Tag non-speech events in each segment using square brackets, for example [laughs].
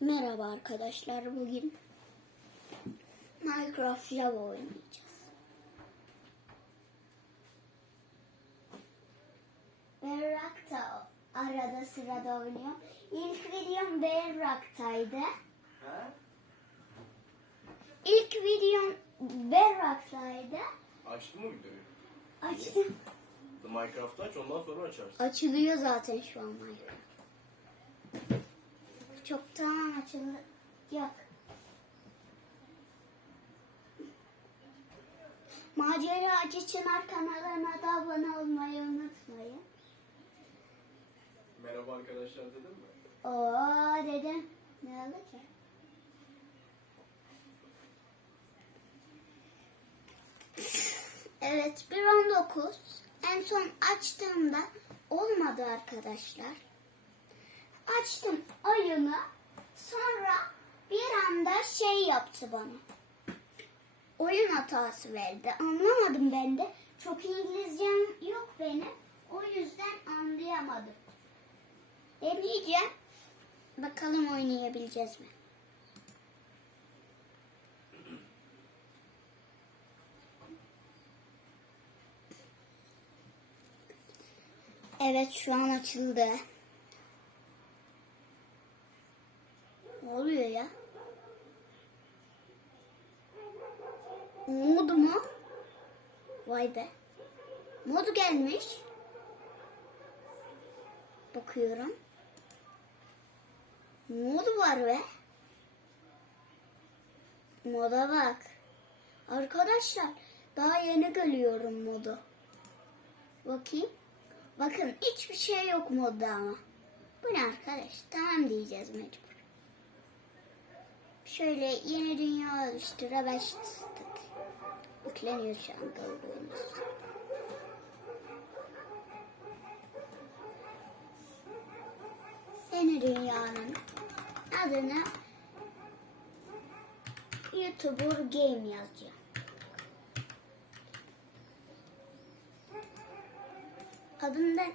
Merhaba arkadaşlar. Bugün Minecraft Java oynayacağız. Bedrock da arada sırada oynuyor. İlk videom Bedrock'taydı. Ha? İlk videom Bedrock'taydı. Açtın mı videoyu? Açtım. The Minecraft'ı aç ondan sonra açarsın. Açılıyor zaten şu an Minecraft. Çoktan açıldı. Yok. Maceracı Çınar kanalına da abone olmayı unutmayın. Merhaba arkadaşlar dedim mi? Oo dedim. Ne oldu ki? Evet 1.19 en son açtığımda olmadı arkadaşlar. Açtım oyunu sonra bir anda şey yaptı bana. Oyun hatası verdi. Anlamadım ben de. Çok İngilizcem yok benim. O yüzden anlayamadım. Deneyeceğim. Bakalım oynayabileceğiz mi? Evet şu an açıldı. Ne oluyor ya? Modu mu? Vay be. Modu gelmiş. Bakıyorum. Modu var be. Moda bak. Arkadaşlar daha yeni görüyorum modu. Bakayım. Bakın hiçbir şey yok modda ama. Bu ne arkadaş? Tamam diyeceğiz mecbur. Şöyle yeni dünya oluştura başladık. Yükleniyor şu an gördüğünüz. Yeni dünyanın adını YouTuber Game yazacağım. Adımdan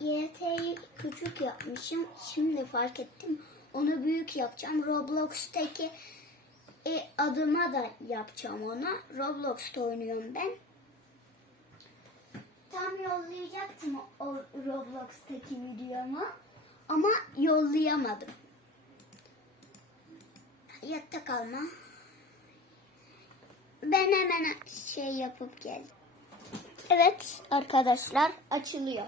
YT'yi küçük yapmışım. Şimdi fark ettim. Onu büyük yapacağım. Roblox'taki e, adıma da yapacağım onu. Roblox'ta oynuyorum ben. Tam yollayacaktım o Roblox'taki videomu. Ama yollayamadım. Yatta kalma. Ben hemen şey yapıp geldim. Evet arkadaşlar açılıyor.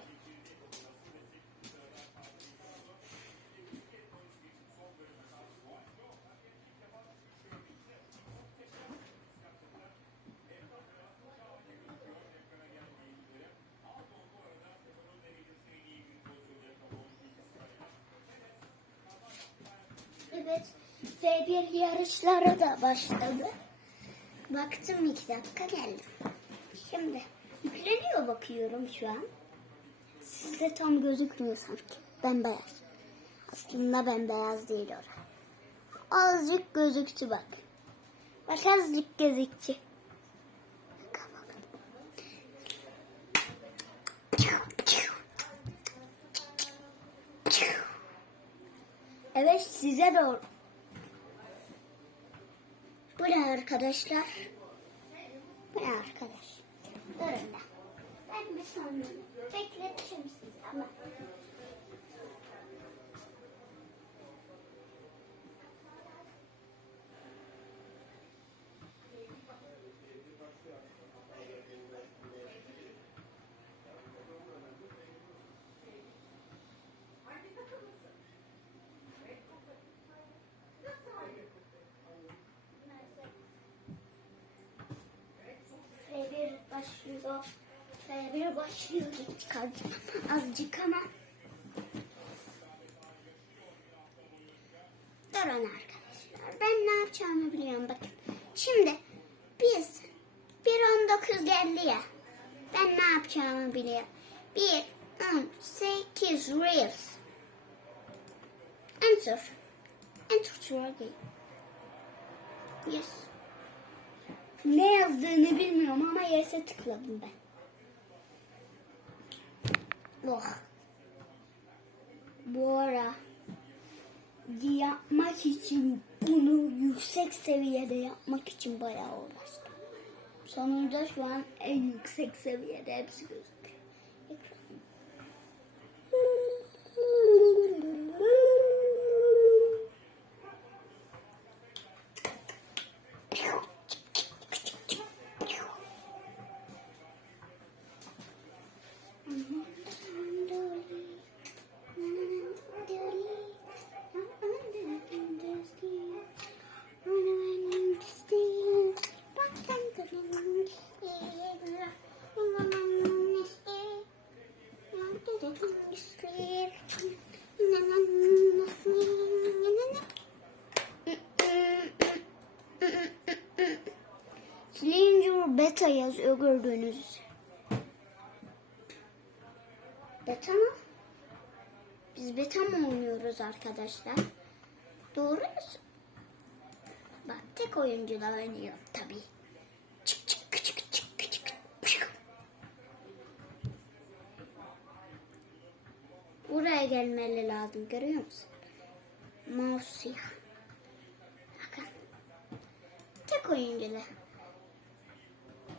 Evet F1 yarışları da başladı. Baktım iki dakika geldim. Şimdi yükleniyor bakıyorum şu an. Sizde tam gözükmüyor sanki. Bembeyaz. Aslında bembeyaz değil orası. Azıcık gözüktü bak. Bak azıcık gözüktü. Bak, bak. Evet size doğru. Bu ne arkadaşlar? Bu ne arkadaş? Durun da. Ben bir sonra bekleteceğim sizi ama. F1 başlıyor. F1 başlıyor. Geç kaldım. Azıcık ama. Durun arkadaşlar. Ben ne yapacağımı biliyorum bakın. Şimdi biz 1.19 geldi ya. Ben ne yapacağımı biliyorum. 1, 10, 8 Reels. Enter. Enter game. Yes. Ne yazdığını bilmiyorum ama yes'e tıkladım ben. Oh. Bora. yapmak için bunu yüksek seviyede yapmak için bayağı uğraştım. Sonunda şu an en yüksek seviyede hepsi gözüküyor. Slinger beta yazıyor gördüğünüz. Beta mı? Biz beta mı oynuyoruz arkadaşlar? Doğru musun? Bak tek oyuncuyla oynuyor tabii. Buraya gelmeli lazım görüyor musun? Mouse siyah. Bakın. Tek oyuncuyla.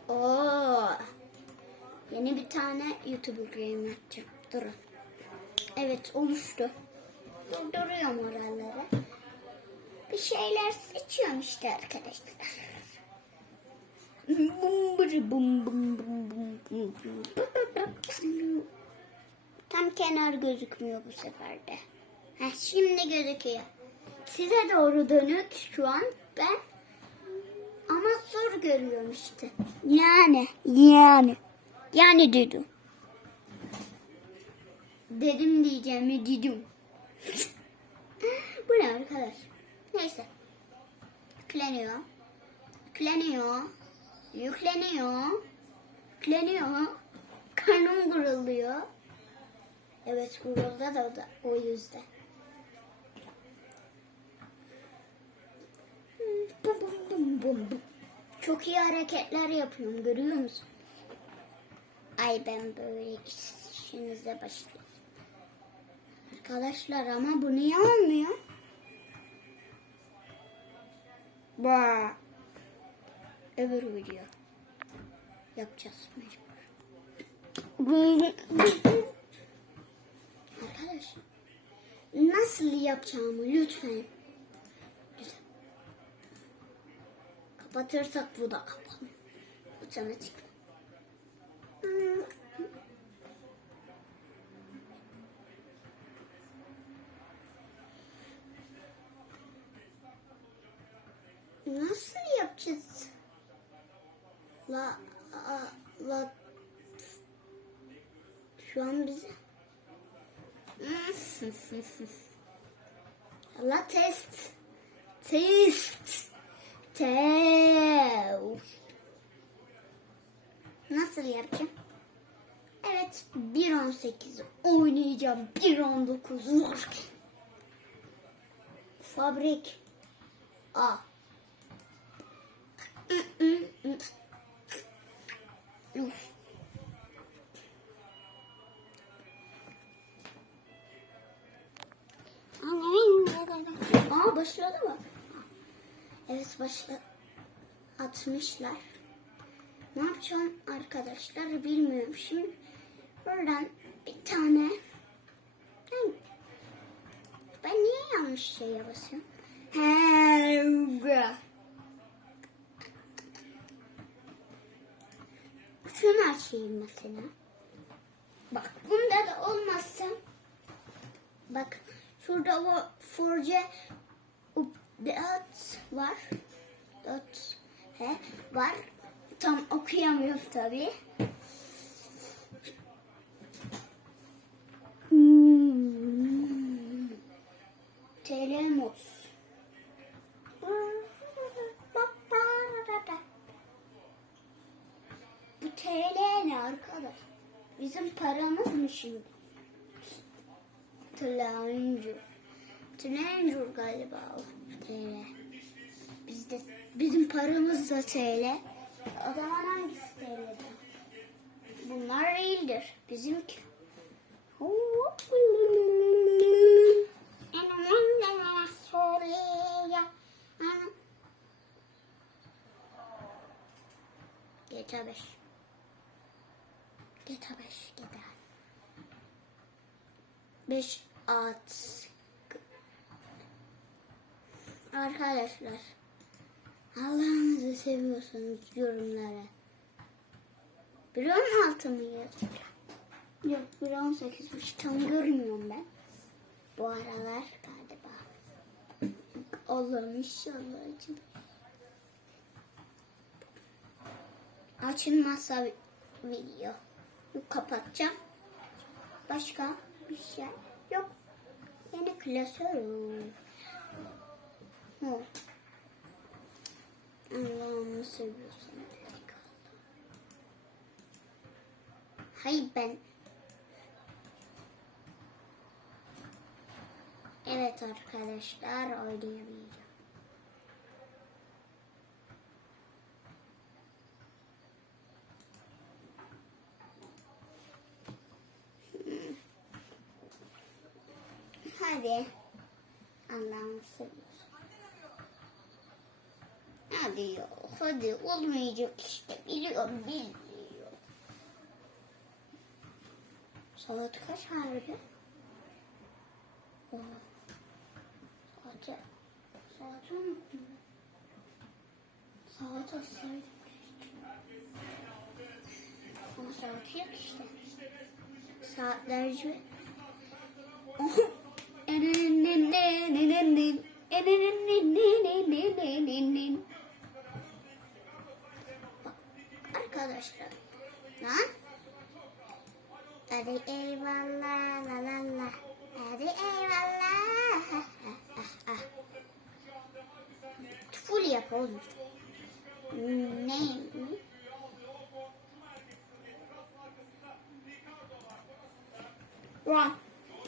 Oo. Yeni bir tane YouTuber game yapacağım. Durun. Evet oluştu. Durduruyorum oraları. Bir şeyler seçiyorum işte arkadaşlar. Bum bum bum bum bum bum bum. Tam kenar gözükmüyor bu sefer de. Heh, şimdi gözüküyor. Size doğru dönük şu an ben ama zor görüyorum işte. Yani, yani. Yani dedim. Dedim diyeceğimi dedim. [laughs] Bu ne arkadaş? Neyse. Yükleniyor. Yükleniyor. Yükleniyor. Yükleniyor. Karnım gurulduyor. Evet gurulda da o, da, o yüzden. Bum bum bum bum bum. Çok iyi hareketler yapıyorum görüyor musun? Ay ben böyle işinize başlayayım. Arkadaşlar ama bu niye olmuyor? Ba. Öbür video. Yapacağız mecbur. Nasıl yapacağımı lütfen. Lütfen. Kapatırsak bu da kapanır. Otomatik. Nasıl yapacağız? La, a, la, şu an bize. La test. Test. Tev. Nasıl yapacağım? Evet 1.18 oynayacağım. 1.19 var. Fabrik. A. Uf. Aa başladı mı? Evet başla. Atmışlar. Ne yapacağım arkadaşlar bilmiyorum. Şimdi buradan bir tane Ben- niye yanlış şeye basıyorum? He. Şunu açayım mesela. Bak bunda da olmazsa bak şurada force dot var. Dot he var. Tam okuyamıyorum tabi. Hmm. Telemos. Bu TL ne arkadaş? Bizim paramız mı şimdi? Tülay Öncü. Galiba o TL. Bizde, bizim paramız da TL. O zaman hangisi TL'de? Bunlar değildir. Bizimki. GTA 5. GTA 5. GTA 5 at. Arkadaşlar. Allah'ınızı seviyorsanız yorumlara. 1.16 mı yazıyor? Yok 1.18'miş. Tam görmüyorum ben. Bu aralar galiba. Allah'ım inşallah açılır. Açılmazsa vi- video. Kapatacağım. Başka bir şey yok. Yeni klasör. Hı. Allah'ımı seviyorsan. dedik Allah. Hayır ben. Evet arkadaşlar oynayamayacağım. Hadi. Allah'ını seviyorsun. Hadi ya. Hadi olmayacak işte. Biliyorum biliyorum. Saat kaç harbi? Saat, saat unuttum. Saat olsaydı. Ama saat yok işte. Saatlerce. [laughs] Arkadaşlar. Lan. Hadi eyvallah la la la. Hadi eyvallah. [laughs] Full yap oğlum. Ne? Run.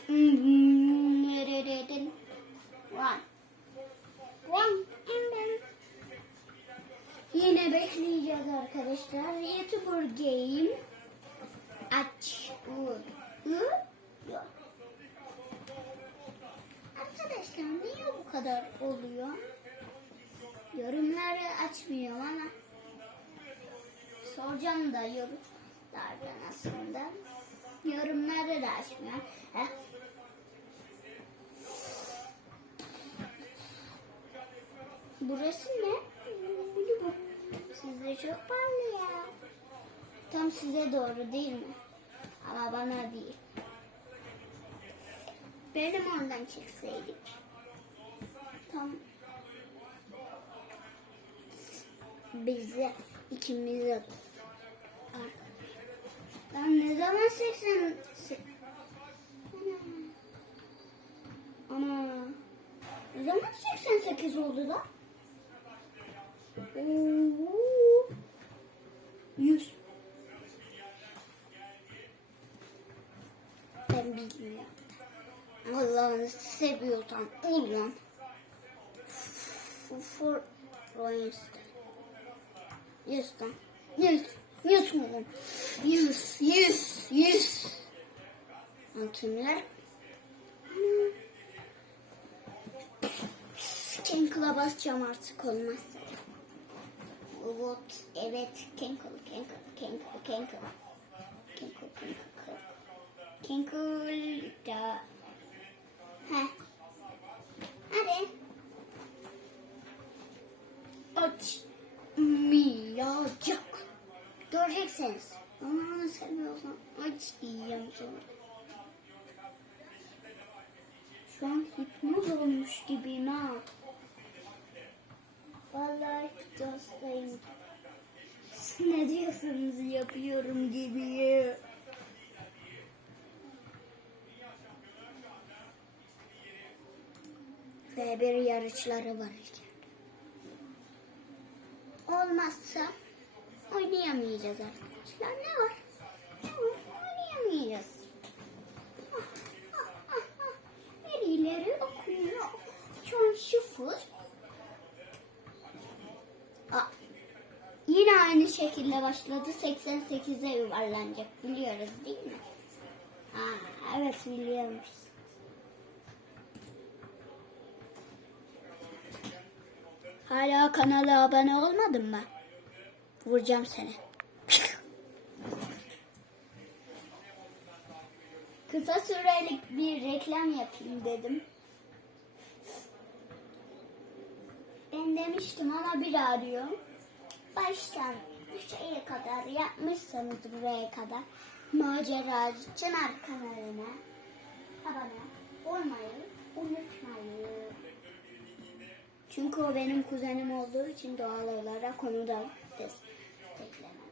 Run. Arkadaşlar. YouTuber Game aç. Yok. Arkadaşlar niye bu kadar oluyor? Yorumları açmıyor ama soracağım da yorumlardan aslında. Yorumları da açmıyor. Heh. Burası ne? Size çok pahalı ya. Tam size doğru değil mi? Ama bana değil. Benim oradan çekseydik. Tam bize ikimize ben ne zaman 80 se- Ana. Ana. Ne zaman 88 oldu da? Oo. 100. Ben bilmiyorum. Allah'ını seviyorsan oğlum. For Royens'ten. Yüzden. Yüz. Yüz oğlum. Yüz. Yüz. Yüz. Lan kimler? Kenkıl'a basacağım artık olmazsa. Evet, evet. Kenkıl, kenkıl, kenkıl, kenkıl. Kenkıl, kenkıl. Kenkıl da. Heh. Hadi. Açmayacak. Göreceksiniz. Onu seviyorsan aç diyeceğim sonra. Şu an hipnoz olmuş gibi ha. Vallahi hipnozdayım. Siz ne diyorsunuz yapıyorum gibi. Ve bir yarışları var içeride. Olmazsa oynayamayacağız arkadaşlar. Ne var? Var? Oynayamayacağız. Ah, ah, ah, ah. Birileri okuyor. Şu an sıfır. Yine aynı şekilde başladı. 88'e yuvarlanacak. Biliyoruz değil mi? Aa, evet biliyormuş. Hala kanala abone olmadın mı? Vuracağım seni. [laughs] Kısa sürelik bir reklam yapayım dedim. Ben demiştim ama bir arıyor. Baştan şeye kadar yapmışsanız buraya kadar maceracı Çınar kanalına abone olmayı unutmayın. Çünkü o benim kuzenim olduğu için doğal olarak onu da desteklemem.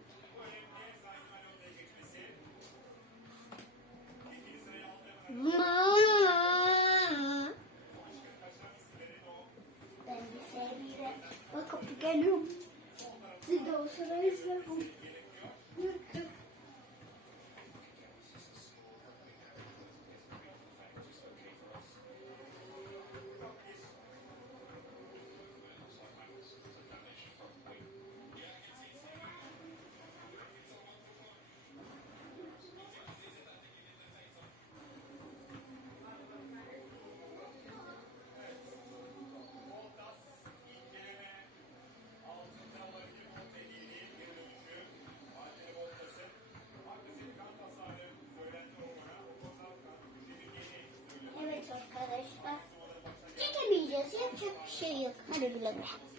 Ben bir seriyle bakıp geliyorum. So there. Güle güle.